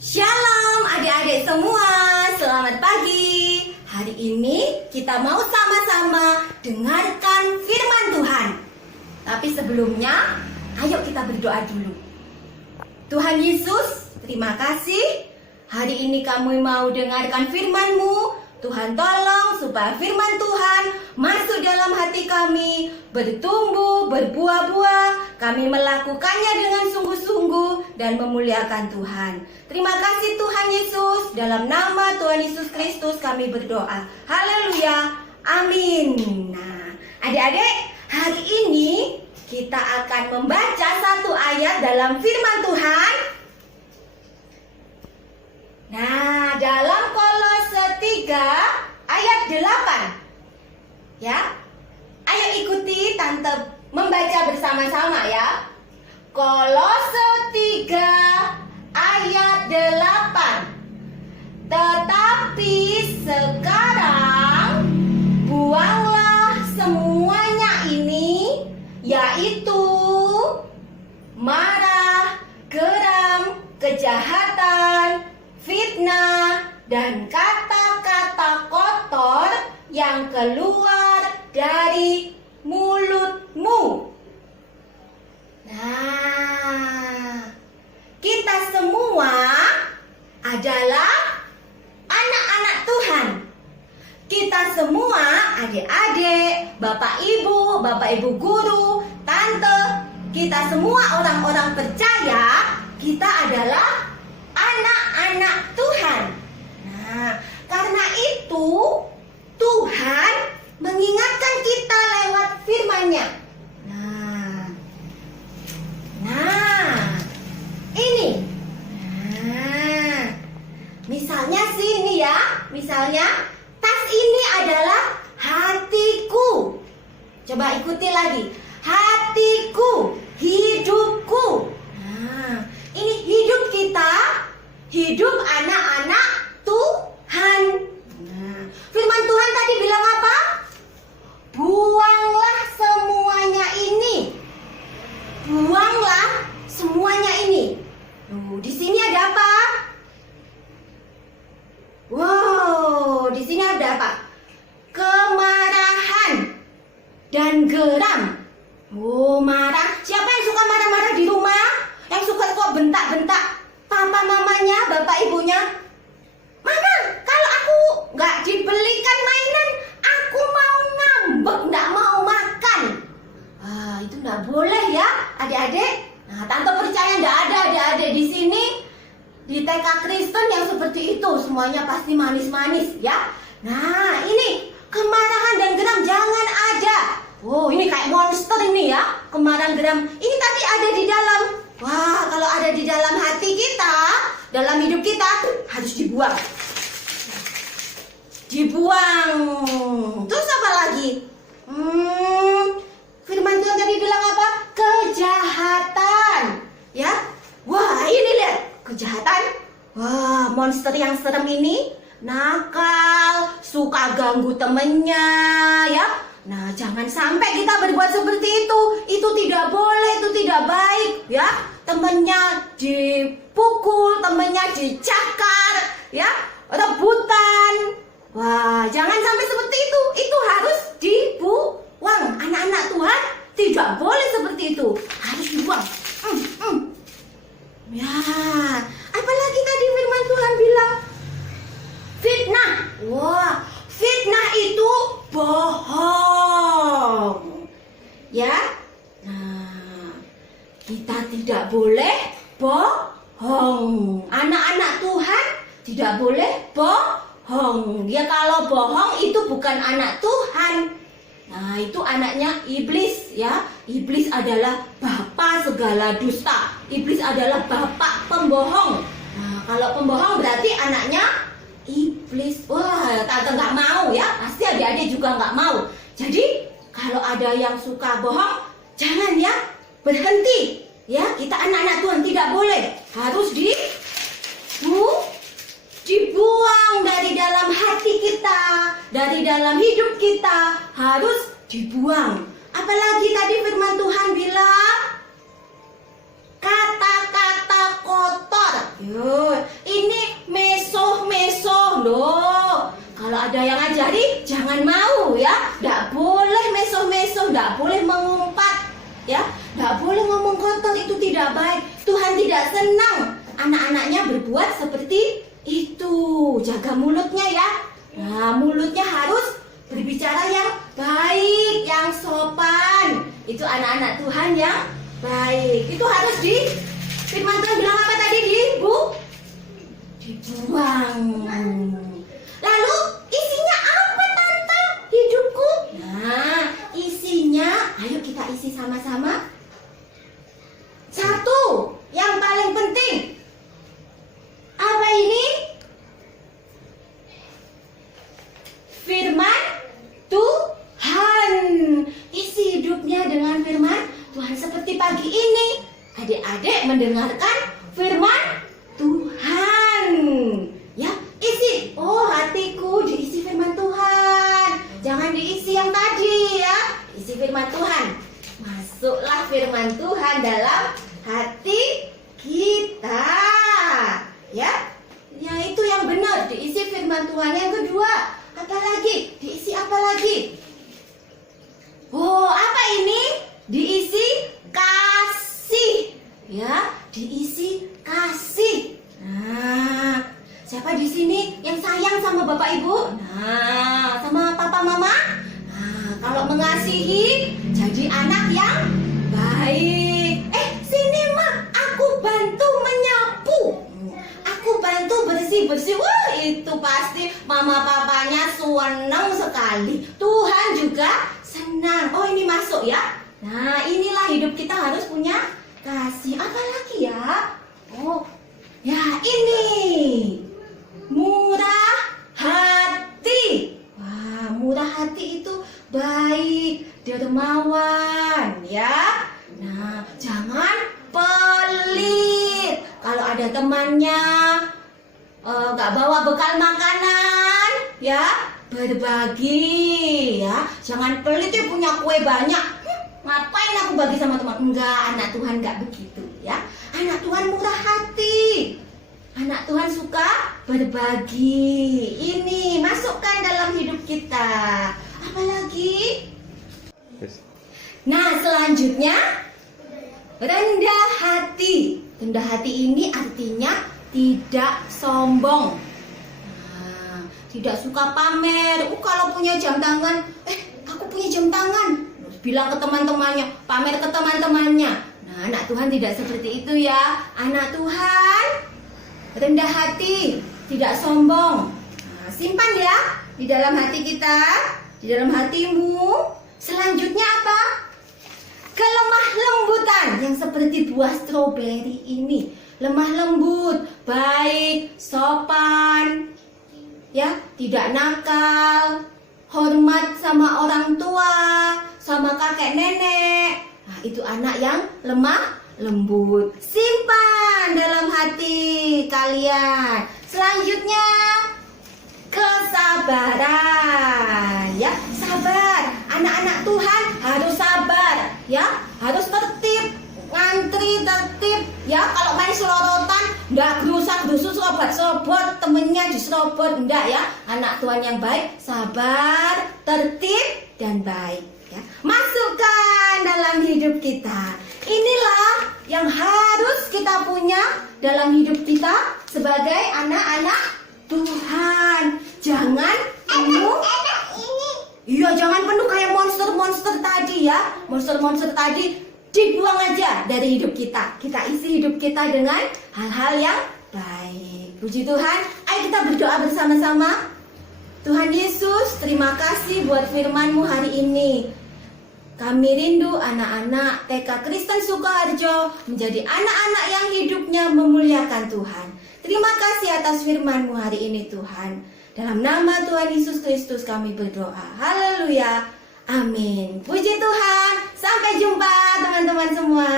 Shalom adik-adik semua, selamat pagi. Hari ini kita mau sama-sama dengarkan firman Tuhan. Tapi sebelumnya, ayo kita berdoa dulu. Tuhan Yesus, terima kasih. Hari ini kami mau dengarkan firman-Mu. Tuhan tolong supaya firman Tuhan masuk dalam hati kami, bertumbuh, berbuah-buah. Kami melakukannya dengan sungguh-sungguh dan memuliakan Tuhan. Terima kasih Tuhan Yesus. Dalam nama Tuhan Yesus Kristus kami berdoa. Haleluya. Amin. Nah, adik-adik, hari ini kita akan membaca satu ayat dalam firman Tuhan. Nah, dalam Kolose 3 ayat 8. Ya. Ayo ikuti Tante membaca bersama-sama ya. Kolose 3 ayat 8. Tetapi sekarang buanglah semuanya ini, yaitu marah, geram, kejahatan, fitnah, dan kata-kata kotor yang keluar dari mulutmu. Nah, kita semua adalah anak-anak Tuhan. Kita semua adik-adik, bapak ibu guru, tante, kita semua orang-orang percaya, kita adalah anak-anak Tuhan. Nah, karena itu Tuhan mengingatkan kita lewat firman-Nya. Nah, ini. Nah, misalnya sini ya, misalnya tas ini adalah hatiku. Coba ikuti lagi. Hatiku, hidupku. Nah, ini hidup kita, hidup anak-anak Tuhan. Nah, firman Tuhan tadi bilang apa? Buanglah semuanya ini. Buanglah semuanya ini. Di sini ada apa? Wow, di sini ada apa? Kemarahan dan geram. Oh, marah. Siapa yang suka marah-marah di rumah? Yang suka kok bentak-bentak papa mamanya, bapak ibunya? Mama, kalau aku nggak dibelikan mainan, aku mau ngambek, nggak mau makan. Itu nggak boleh ya, adik-adik. Nah, tante percaya nggak ada adik-adik di sini di TK Kristen yang seperti itu. Semuanya pasti manis-manis ya. Nah, ini kemarahan dan geram jangan ada. Oh, ini kayak monster ini ya, kemarahan geram. Ini tadi ada di dalam. Wah, kalau ada di dalam hati kita, dalam hidup kita, harus dibuang. Dibuang. Terus apa lagi? Firman Tuhan tadi bilang apa? Kejahatan. Ya. Wah, ini lihat. Kejahatan. Wah, monster yang serem ini. Nakal, suka ganggu temennya, ya. Nah, jangan sampai kita berbuat seperti itu. Itu tidak boleh, itu tidak baik, ya. Temennya dipukul, temennya dicakar, ya. Rebutan. Wah, jangan sampai seperti itu. Itu harus dibuang. Anak-anak Tuhan tidak boleh seperti itu. Harus dibuang. Ya, apalagi tadi firman Tuhan bilang fitnah. Wah, fitnah itu bohong. Ya. Nah, kita tidak boleh bohong. Anak-anak Tuhan tidak boleh bohong. Ya, kalau bohong itu bukan anak Tuhan. Nah, itu anaknya iblis ya. Iblis adalah bapa segala dusta. Iblis adalah bapak pembohong. Nah, kalau pembohong berarti anaknya iblis. Wah, tante nggak mau ya. Pasti adik-adik juga nggak mau. Jadi, kalau ada yang suka bohong, jangan ya. Berhenti. Ya, kita anak-anak Tuhan tidak boleh. Harus dibuang dari dalam hati kita, dari dalam hidup kita, harus dibuang. Apalagi tadi firman Tuhan bilang kata-kata kotor. Yuk, ini mesoh loh. Kalau ada yang ngajari jangan mau ya. Nggak boleh mesoh, nggak boleh mengumpat ya. Nggak boleh ngomong kotor, itu tidak baik. Tuhan tidak senang anak-anaknya berbuat seperti itu. Jaga mulutnya ya. Nah, mulutnya harus berbicara yang baik, yang sopan. Itu anak-anak Tuhan yang baik. Itu harus firman Tuhan bilang apa tadi, dibuang. Lalu isinya apa tante hidupku? Nah, isinya ayo kita isi sama-sama. Satu, yang paling penting. Apa ini? Firman Tuhan. Isi hidupnya dengan firman Tuhan. Seperti pagi ini adik-adik mendengarkan firman Tuhan. Ya, isi. Oh, hatiku diisi firman Tuhan. Jangan diisi yang tadi ya. Isi firman Tuhan. Masuklah firman Tuhan dalam hati kita. Ya. Ya, itu yang benar, diisi firman Tuhan. Yang kedua, apa lagi? Diisi apa lagi? Oh, apa ini? Diisi kasih. Ya, diisi kasih. Nah, siapa di sini yang sayang sama Bapak Ibu? Nah, sama Papa Mama? Nah, kalau mengasihi jadi anak yang baik. Sini Ma, aku bantu menyapu. Aku bantu bersih-bersih. Wah, itu pasti mama papanya senang sekali. Tuhan juga senang. Oh, ini masuk ya. Nah, inilah hidup kita harus punya kasih. Apa lagi ya? Oh, ya ini. Murah hati. Wah, murah hati itu baik, dermawan ya. Nah, jangan pelit. Kalau ada temannya nggak bawa bekal makanan, ya berbagi ya. Jangan pelit ya, punya kue banyak. Ngapain aku bagi sama teman? Enggak, anak Tuhan nggak begitu ya. Anak Tuhan murah hati. Anak Tuhan suka berbagi. Ini masukkan dalam hidup kita. Apalagi? Nah, selanjutnya rendah hati. Rendah hati ini artinya tidak sombong. Nah, tidak suka pamer. Kalau punya jam tangan, aku punya jam tangan. Bilang ke teman-temannya, pamer ke teman-temannya. Nah, anak Tuhan tidak seperti itu ya. Anak Tuhan rendah hati, tidak sombong. Nah, simpan ya di dalam hati kita, di dalam hatimu. Selanjutnya apa? Kelemah lembutan, yang seperti buah stroberi ini. Lemah lembut, baik, sopan, ya, tidak nakal, hormat sama orang tua, sama kakek nenek. Nah, itu anak yang lemah lembut. Simpan dalam hati kalian. Selanjutnya, kesabaran, ya, sabar. Anak-anak Tuhan harus sabar, ya, harus tertib, ngantri tertib, ya. Kalau main selorotan, nggak gerusak-gerusuk, serobot-serobot, temennya diserobot, enggak ya. Anak Tuhan yang baik, sabar, tertib, dan baik, ya. Masukkan dalam hidup kita. Inilah yang harus kita punya dalam hidup kita sebagai anak-anak Tuhan. Jangan penuh. Iya, jangan penuh kayak monster-monster tadi ya. Monster-monster tadi dibuang aja dari hidup kita. Kita isi hidup kita dengan hal-hal yang baik. Puji Tuhan. Ayo kita berdoa bersama-sama. Tuhan Yesus, terima kasih buat firman-Mu hari ini. Kami rindu anak-anak TK Kristen Sukoharjo menjadi anak-anak yang hidupnya memuliakan Tuhan. Terima kasih atas firman-Mu hari ini Tuhan. Dalam nama Tuhan Yesus Kristus kami berdoa. Haleluya. Amin. Puji Tuhan. Sampai jumpa teman-teman semua.